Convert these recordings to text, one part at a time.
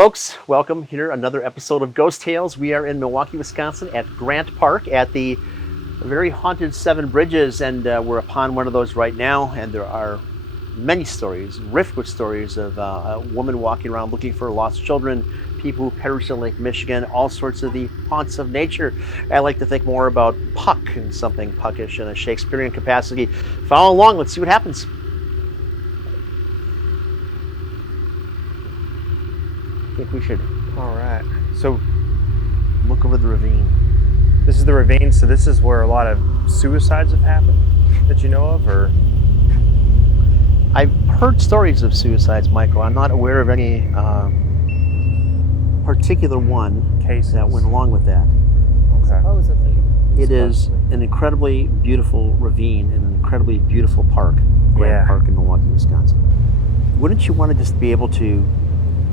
Folks, welcome here, another episode of Ghost Tales. We are in Milwaukee, Wisconsin at Grant Park at the very haunted Seven Bridges, and we're upon one of those right now, and there are many stories, rife with stories of a woman walking around looking for lost children, people who perished in Lake Michigan, all sorts of the haunts of nature. I like to think more about Puck and something Puckish in a Shakespearean capacity. Follow along, let's see what happens. I think we should All right. So look over the ravine. this is the ravine. So this is where a lot of suicides have happened that you know of, or? I've heard stories of suicides, Michael. I'm not aware of any particular one Cases that went along with that. Okay. Supposedly. It is an incredibly beautiful ravine and an incredibly beautiful park, Grant Yeah. Park in Milwaukee, Wisconsin. Wouldn't you want to just be able to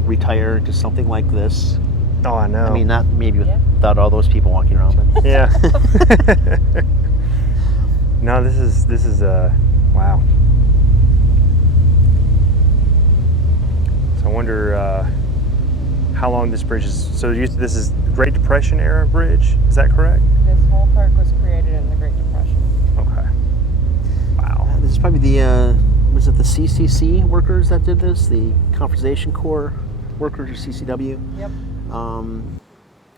retire into something like this? Oh, I know. I mean, not maybe Yeah. without all those people walking around, but yeah. No, this is wow. So I wonder how long this bridge is. So this is Great Depression era bridge. Is that correct? This whole park was created in the Great Depression. Okay. Wow. this is probably the was it the CCC workers that did this? The Conversation Corps workers, or CCW? Yep.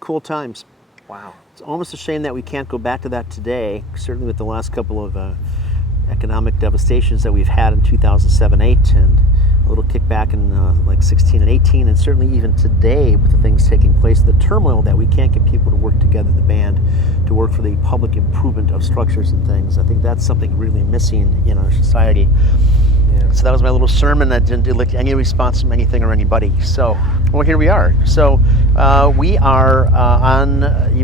Cool times. Wow. It's almost a shame that we can't go back to that today, certainly with the last couple of economic devastations that we've had in 2007-8 and a little kickback in like 16 and 18, and certainly even today with the things taking place, the turmoil that we can't get people to work together, the band, to work for the public improvement of structures and things. I think that's something really missing in our society. Yeah. So that was my little sermon that didn't elicit any response from anything or anybody. So, well, here we are. So we are on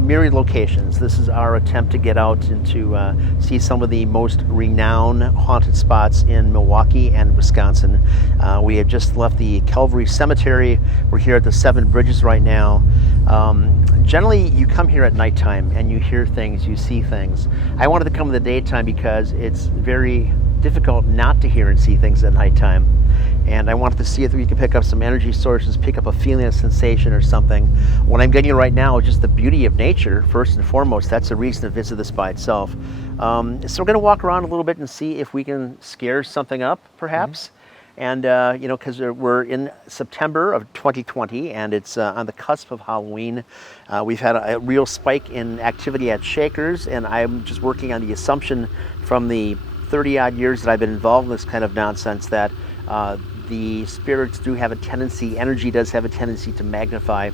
myriad locations. This is our attempt to get out and to see some of the most renowned haunted spots in Milwaukee and Wisconsin. We had just left the Calvary Cemetery. We're here at the Seven Bridges right now. Generally, you come here at nighttime and you hear things, you see things. I wanted to come in the daytime because it's very difficult not to hear and see things at nighttime, and I wanted to see if we could pick up some energy sources, pick up a feeling, a sensation or something. What I'm getting right now is just the beauty of nature, first and foremost. That's a reason to visit this by itself. So we're going to walk around a little bit and see if we can scare something up, perhaps. And you know, because we're in September of 2020 and it's on the cusp of Halloween. We've had a real spike in activity at Shakers, and I'm just working on the assumption from the 30-odd years that I've been involved in this kind of nonsense that the spirits do have a tendency, energy does have a tendency to magnify,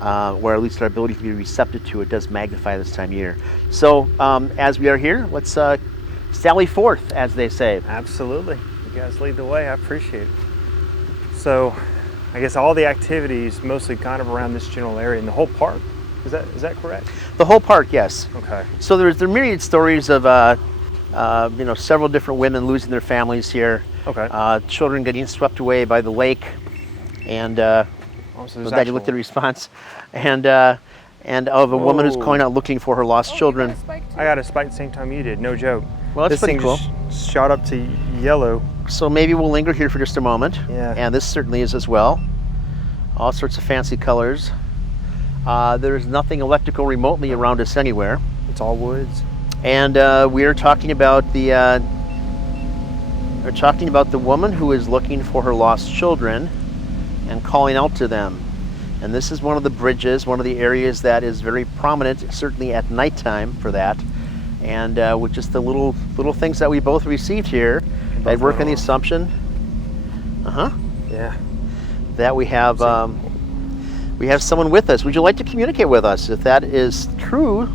or at least our ability to be receptive to it does magnify this time of year. So as we are here, let's sally forth, as they say. Absolutely. You guys lead the way. I appreciate it. So I guess all the activities mostly kind of around this general area in the whole park. Is that correct? The whole park, yes. Okay. So there are myriad stories of you know, several different women losing their families here. Okay. Children getting swept away by the lake, and So there's glad you looked at the response, and of a woman who's Whoa. going out looking for her lost children. I got a spike the same time you did. No joke. Well, that's this pretty thing cool. just shot up to yellow. So maybe we'll linger here for just a moment. Yeah. And this certainly is as well. All sorts of fancy colors. There's nothing electrical remotely around us anywhere. It's all woods. And we are talking about the woman who is looking for her lost children and calling out to them. And this is one of the bridges, one of the areas that is very prominent, certainly at nighttime for that. And with just the little things that we both received here, I'd work on the assumption, Yeah. that we have someone with us. Would you like to communicate with us? If that is true,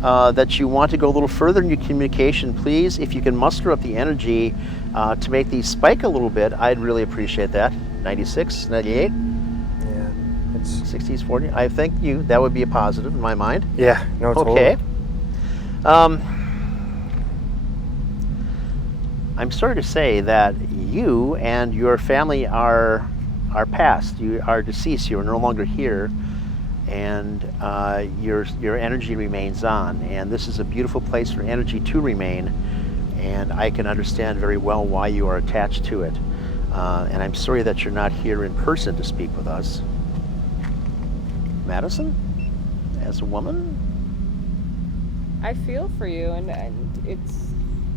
that you want to go a little further in your communication, please, if you can muster up the energy to make these spike a little bit, I'd really appreciate that. 96, 98, Yeah. It's 60s, 40. I think that would be a positive in my mind. yeah. No. It's Okay. I'm sorry to say that you and your family are past. You are deceased. You are no longer here, and your energy remains on. And this is a beautiful place for energy to remain. And I can understand very well why you are attached to it. And I'm sorry that you're not here in person to speak with us. Madysen, as a woman. I feel for you, and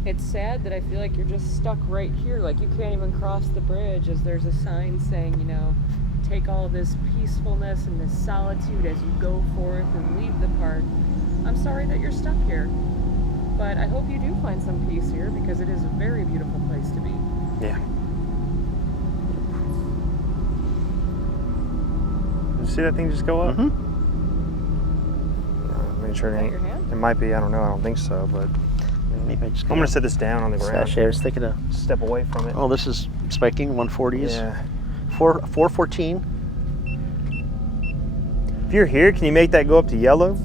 it's sad that I feel like you're just stuck right here. Like you can't even cross the bridge, as there's a sign saying, you know, take all this peacefulness and this solitude as you go forth and leave the park. I'm sorry that you're stuck here, but I hope you do find some peace here, because it is a very beautiful place to be. Yeah. Did you see that thing just go up? Mm-hmm. Make sure Is it that ain't. your hand? It might be. I don't know. I don't think so. But Maybe I just I'm gonna set this down on the ground. Sashay. I was thinking of. Step away from it. Oh, this is spiking 140s. Yeah. 414. If you're here, can you make that go up to yellow?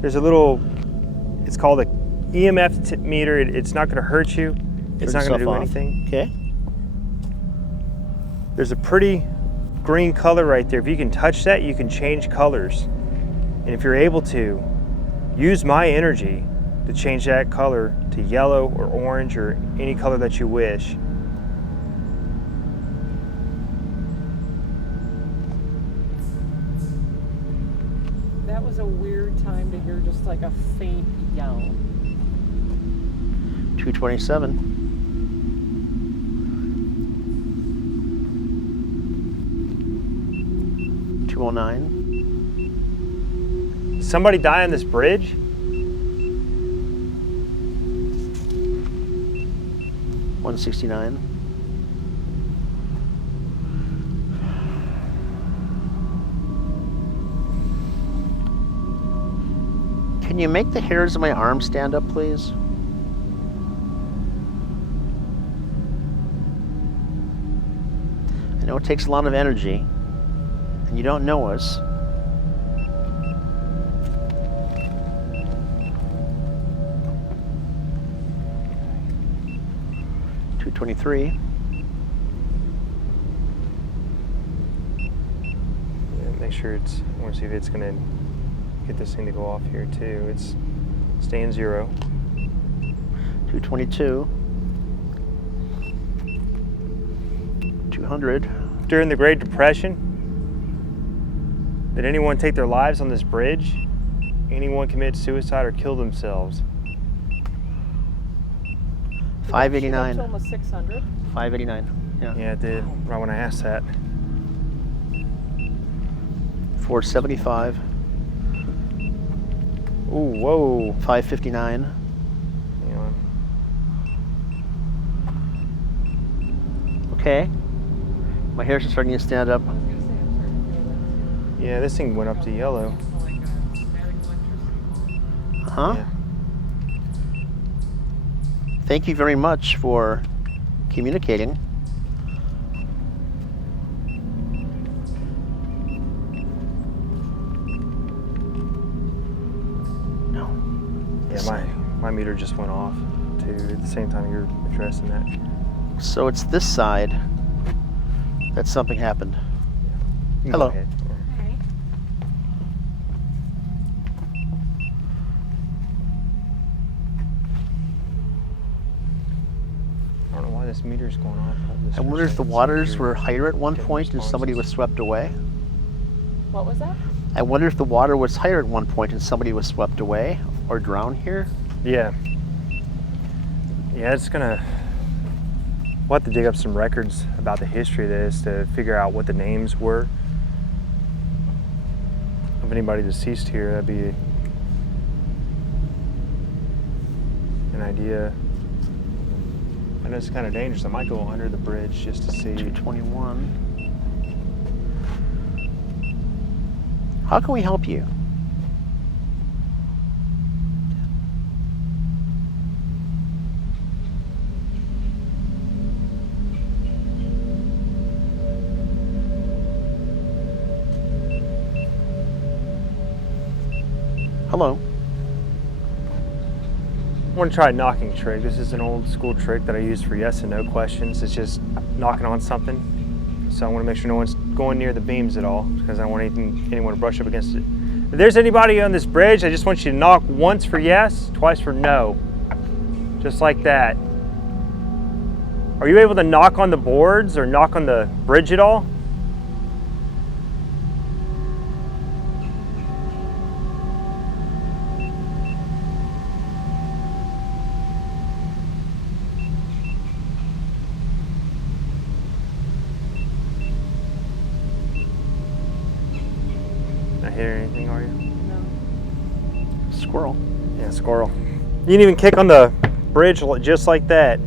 There's a little. It's called a EMF meter. It's not gonna hurt you. It's not gonna do anything. Okay. There's a pretty green color right there. If you can touch that, you can change colors. And if you're able to, use my energy to change that color to yellow or orange or any color that you wish. That was a weird time to hear just like a faint yell. 227. $209. Somebody die on this bridge? $169. Can you make the hairs of my arm stand up, please? I know it takes a lot of energy, and you don't know us. $223. Yeah, make sure it's. I want to see if it's gonna get this thing to go off here too. It's staying 0. 222. 200. During the Great Depression, did anyone take their lives on this bridge? Anyone commit suicide or kill themselves? 589. She almost 600. 589. Yeah. Yeah, it did. Right when I asked that. 475. Ooh, whoa. 559. You know, Okay. My hairs are starting to stand up. I was gonna say, I'm starting to feel that. yeah, this thing went up to yellow. Like a static electricity. Uh-huh. Yeah. Thank you very much for communicating. No. Yeah, my meter just went off too at the same time you're addressing that. So it's this side that something happened. You can Hello. Go ahead. Hey. I don't know why this meter's going off. Hold this I for a wonder if the second, see waters if were you're higher at one getting point and somebody was responses. swept away. What was that? I wonder if the water was higher at one point and somebody was swept away or drowned here. Yeah. Yeah, it's gonna. We'll have to dig up some records about the history of this to figure out what the names were of anybody deceased here. That'd be an idea. I know it's kind of dangerous. I might go under the bridge just to see. 221. How can we help you? Hello. I want to try a knocking trick. This is an old school trick that I use for yes and no questions. It's just knocking on something. So I want to make sure no one's going near the beams at all because I don't want anyone to brush up against it. If there's anybody on this bridge, I just want you to knock once for yes, twice for no. Just like that. Are you able to knock on the boards or knock on the bridge at all? hit anything, are you? No. Squirrel. Yeah, squirrel. You can even kick on the bridge just like that.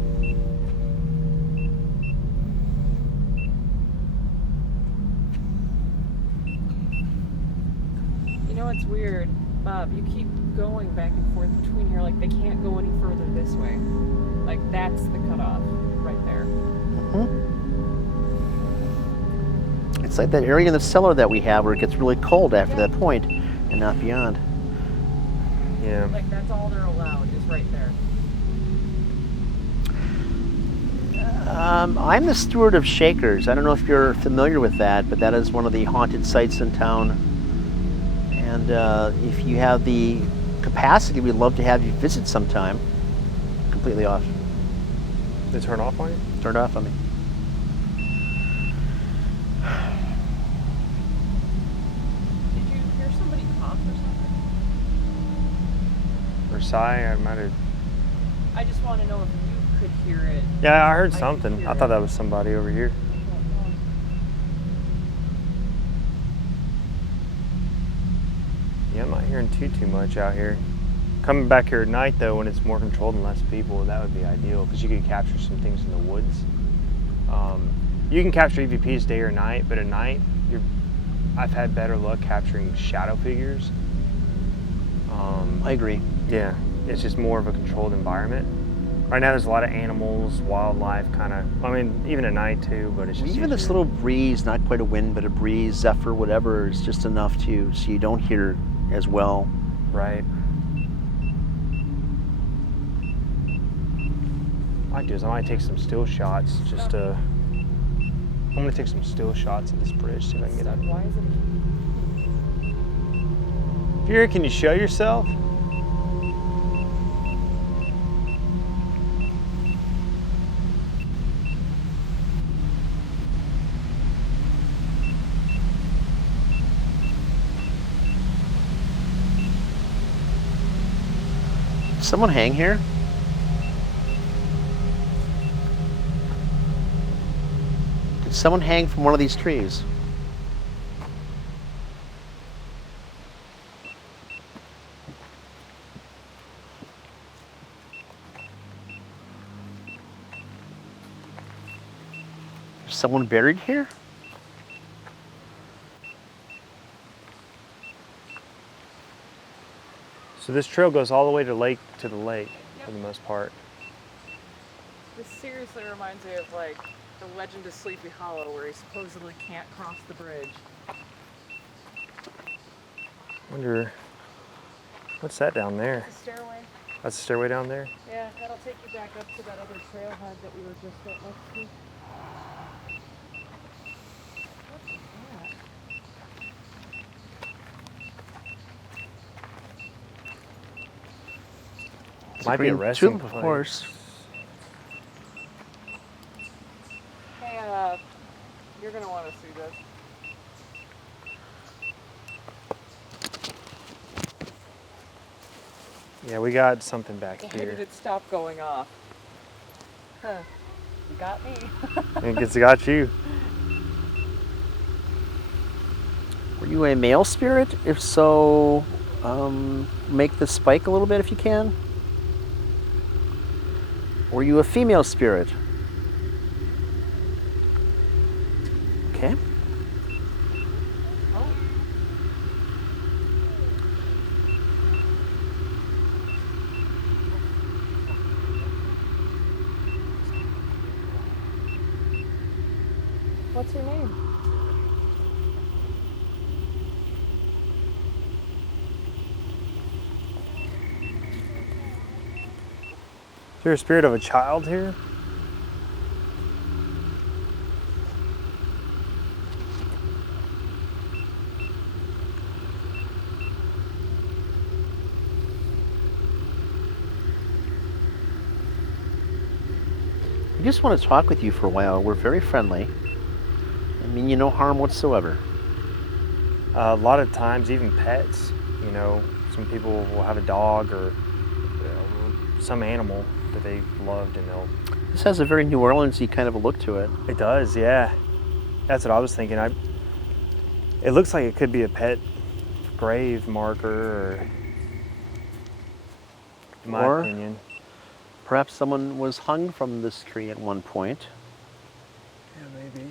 You know what's weird, Bob? You keep going back and forth between here, like they can't go any further this way. Like that's the cutoff right there. It's like that area in the cellar that we have where it gets really cold after that point and not beyond. Yeah. Like that's all they're allowed is right there. I'm the steward of Shakers. I don't know if you're familiar with that, but that is one of the haunted sites in town. And if you have the capacity, we'd love to have you visit sometime. Completely off. They turn off on you? Turned off on me. Did you hear somebody cough or something? Or sigh? I might have. I just want to know if you could hear it. Yeah, I heard I could something. hear I thought it. that was somebody over here. Yeah, I'm not hearing too much out here. Coming back here at night though, when it's more controlled and less people, that would be ideal because you could capture some things in the woods. You can capture EVPs day or night, but at night, I've had better luck capturing shadow figures. I agree. Yeah, it's just more of a controlled environment. Right now, there's a lot of animals, wildlife, kind of. I mean, even at night too, but it's just Even this easier. little breeze, not quite a wind, but a breeze, zephyr, whatever, is just enough so you don't hear as well. Right. What I do is I might take some still shots just to. I'm gonna take some still shots of this bridge, see if I can get up. Why is it? Fury, can you show yourself? Did someone hang here? Did someone hang from one of these trees? Is someone buried here? So this trail goes all the way to the lake for the most part. This seriously reminds me of like the Legend of Sleepy Hollow, where he supposedly can't cross the bridge. Wonder what's that down there? The stairway. That's the stairway down there. Yeah, that'll take you back up to that other trailhead that we were just at next to. What's that? Might be a Green resting tulip, of place. course. Hey, you're gonna want to see this. Yeah, we got something back Why did here. it stop going off? Huh. You got me. It's got you. Were you a male spirit? If so, make the spike a little bit if you can. Were you a female spirit? Okay. Oh. What's your name? Is there a spirit of a child here? We just want to talk with you for a while. We're very friendly. I mean you no harm whatsoever. A lot of times, even pets, you know, some people will have a dog or some animal that they loved and they'll. This has a very New Orleans-y kind of a look to it. It does, yeah. That's what I was thinking. It looks like it could be a pet grave marker, or in my opinion. Perhaps someone was hung from this tree at one point. Yeah, maybe.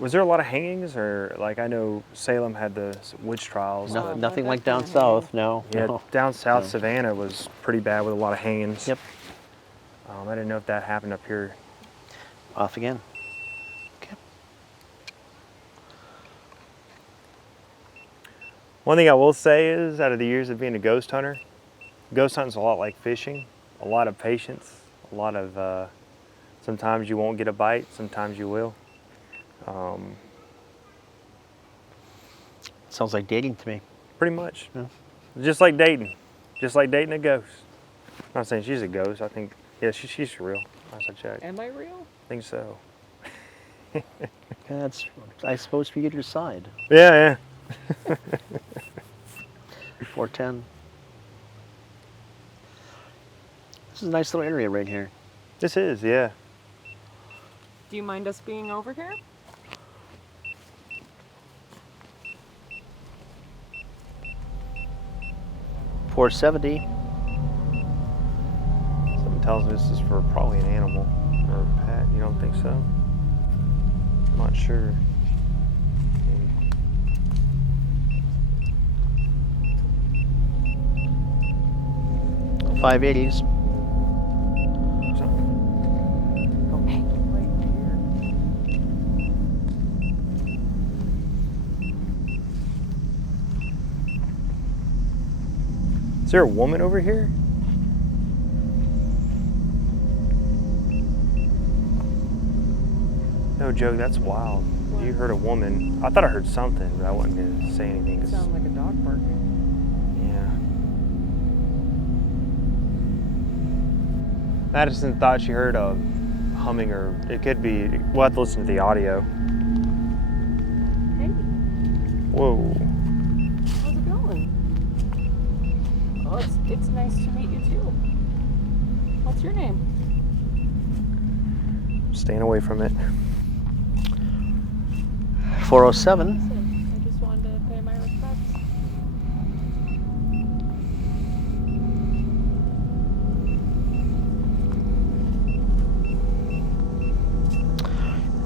Was there a lot of hangings, or like I know Salem had the witch trials? No, but nothing That's like down kinda south, no. yeah, no. down south So- Savannah was pretty bad with a lot of hangings. Yep, I didn't know if that happened up here. off again. Okay. One thing I will say is, out of the years of being a ghost hunter, ghost hunting's a lot like fishing. A lot of patience, a lot of, sometimes you won't get a bite, sometimes you will. Sounds like dating to me. Pretty much. Yeah. Just like dating a ghost. I'm not saying she's a ghost, I think, yeah, she's real, last I checked. I Am I real? think so. Okay, that's, I suppose, for you to decide. Yeah, yeah. 410. This is a nice little area right here. This is, yeah. Do you mind us being over here? $470. Something tells me this is for probably an animal or a pet. You don't think so? I'm not sure. Maybe. $580s. Something. Oh, hey, right here. Is there a woman over here? No joke, that's wild. You heard a woman. I thought I heard something, but I wasn't going to say anything. It 'cause- sounds like a dog barking. Yeah. Madysen thought she heard a humming, or it could be, we'll have to listen to the audio. Hey, Whoa. how's it going? Oh, it's nice to meet you too. What's your name? Staying away from it. 407. Listen, I just wanted to pay my respects.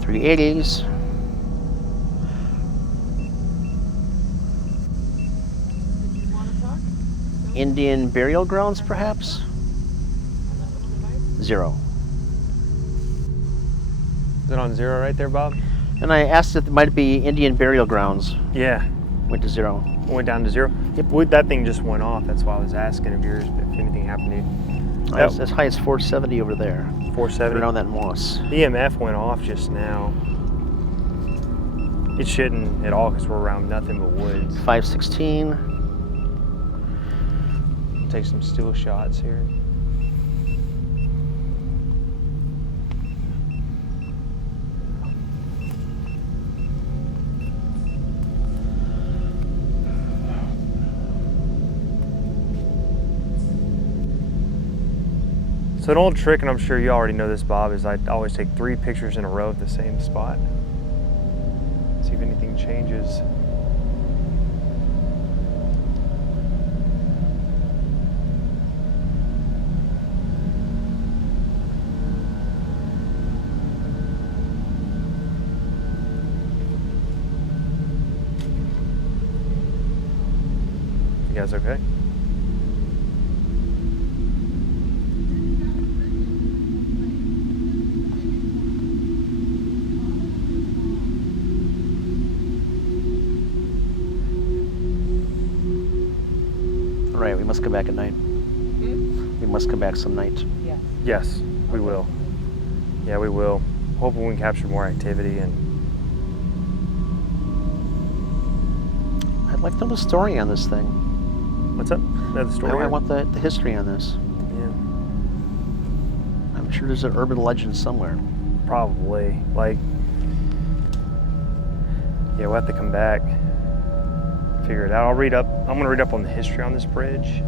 $380s. Did you want to talk? No? Indian burial grounds, perhaps? On that little device? 0. Is it on 0 right there, Bob? And I asked if it might be Indian burial grounds. Yeah. Went to 0. Went down to 0. Yep. That thing just went off. That's why I was asking if anything happened to you. As high as 470 over there. 470. Around that moss. EMF went off just now. It shouldn't at all because we're around nothing but woods. 516. Take some still shots here. So an old trick, and I'm sure you already know this, Bob, is I always take 3 pictures in a row of the same spot. See if anything changes. You guys okay? Right, we must come back at night. Hmm? We must come back some night. Yes. Yes, we will. Yeah, we will. Hoping we can capture more activity. And I'd like to know the story on this thing. what's up? No, the story. I want the history on this. Yeah, I'm sure there's an urban legend somewhere. probably. Like, yeah, we'll have to come back, figure it out. I'm gonna read up on the history on this bridge,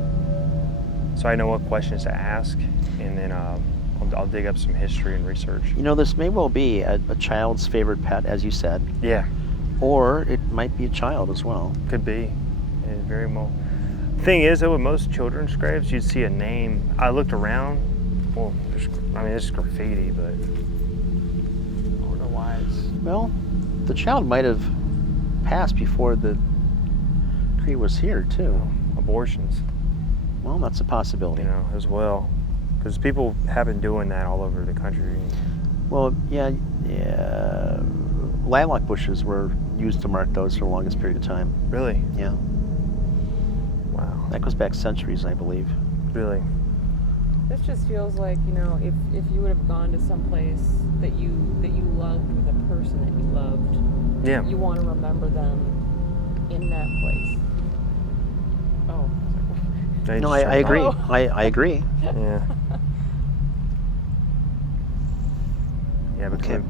so I know what questions to ask, and then I'll dig up some history and research. You know, this may well be a child's favorite pet, as you said. Yeah, Or it might be a child as well. Could be. Yeah, very well. Thing is, though, with most children's graves, you'd see a name. I looked around. Well, there's graffiti, but I don't know why it's. Well, the child might have passed before the tree was here too. Abortions, Well, that's a possibility. you know, as well. Because people have been doing that all over the country. Well, yeah. Lilac bushes were used to mark those for the longest period of time. Really? Yeah, Wow. that goes back centuries, I believe. Really? This just feels like, you know, if you would have gone to some place that you loved with a person that you loved, Yeah. you want to remember them in that place. Oh. They No, just I agree. Oh. I agree. Yeah. Yeah, but Okay.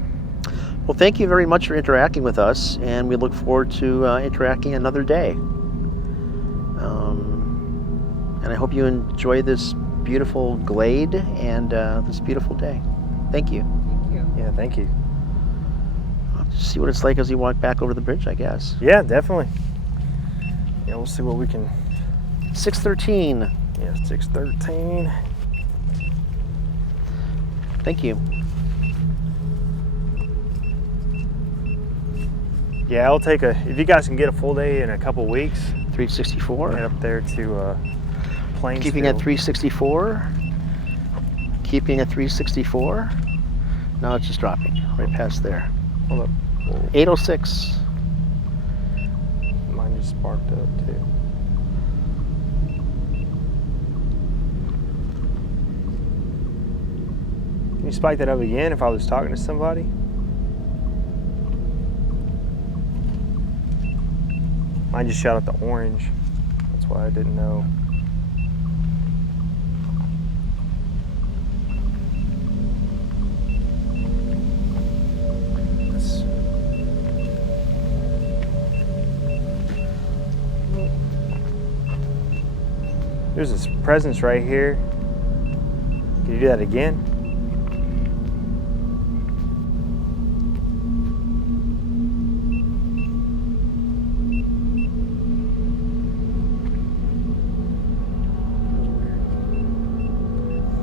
Well, thank you very much for interacting with us, and we look forward to interacting another day. And I hope you enjoy this beautiful glade and this beautiful day. Thank you. Thank you. Yeah, thank you. I'll just see what it's like as you walk back over the bridge, I guess. Yeah, definitely. Yeah, we'll see what we can. 613. Yeah, 613. Thank you. Yeah, I'll take a. If you guys can get a full day in a couple weeks, 364. head up there to Plainsfield. Keeping at 364. Keeping at 364. Now it's just dropping right past there. Hold up. Whoa, 806. mine just sparked up too. Can you spike that up again if I was talking to somebody? Mine just shot up the orange. That's why I didn't know. That's- There's this presence right here. Can you do that again?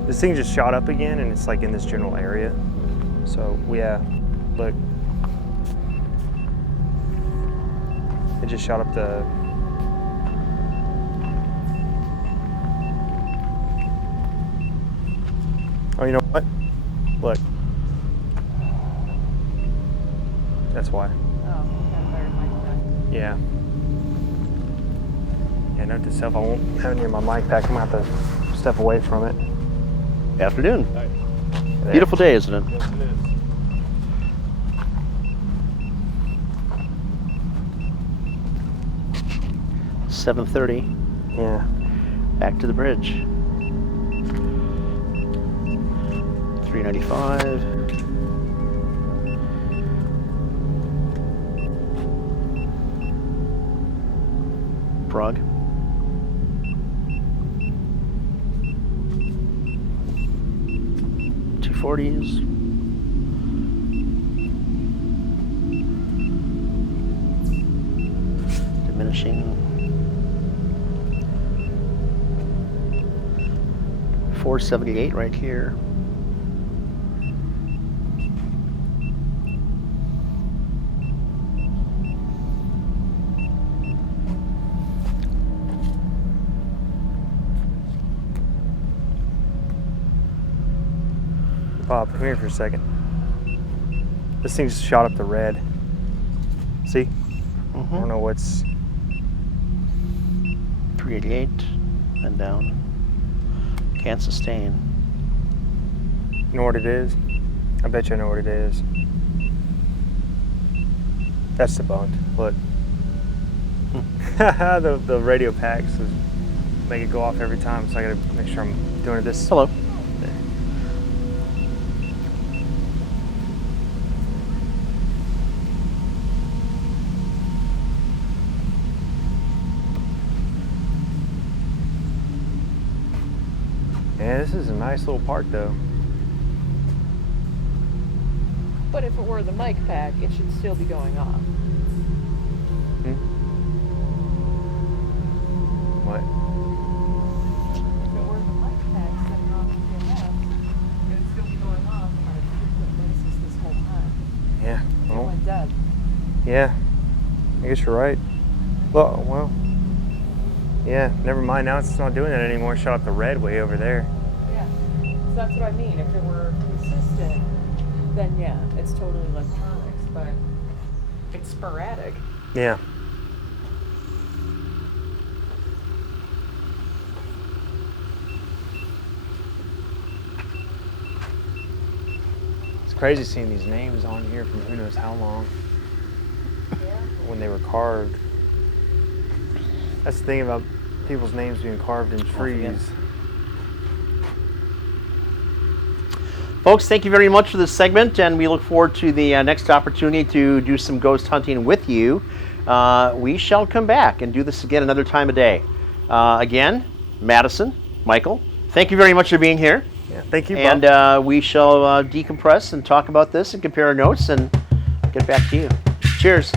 This thing just shot up again, and it's like in this general area. So yeah, look, it just shot up the. Oh, you know what? Look, that's why. Oh, got a better mic back. Yeah. Yeah, note to self, I won't have it near my mic pack. I'm gonna have to step away from it. Afternoon. There. Beautiful day, isn't it? Yes, it is. It's 7:30. Yeah. Back to the bridge. 395. Prague. .240s. Diminishing. 478 right here. Bob, come here for a second. This thing's shot up the red. See? I don't know what's. 388 and down. Can't sustain. You know what it is? I bet you I know what it is. That's debunked. Look. the radio packs make it go off every time, so I gotta make sure I'm doing it this. Hello. Yeah, this is a nice little park though. But if it were the mic pack, it should still be going off. What? If it were the mic pack sitting off the EMF, it would still be going off on a frequent basis this whole time. Yeah. It Well, went dead. yeah. I guess you're right. Well. Yeah. Never mind. Now it's not doing that anymore. Shut off the red way over there. Yeah. So that's what I mean. If it were consistent, then yeah, it's totally electronics, but it's sporadic. Yeah. It's crazy seeing these names on here from who knows how long. Yeah. When they were carved. That's the thing about people's names being carved in trees. Folks, thank you very much for this segment, and we look forward to the next opportunity to do some ghost hunting with you. We shall come back and do this again another time of day. Again, Madysen, Michael, thank you very much for being here. Yeah, thank you, Bob. And we shall decompress and talk about this and compare our notes and get back to you. Cheers.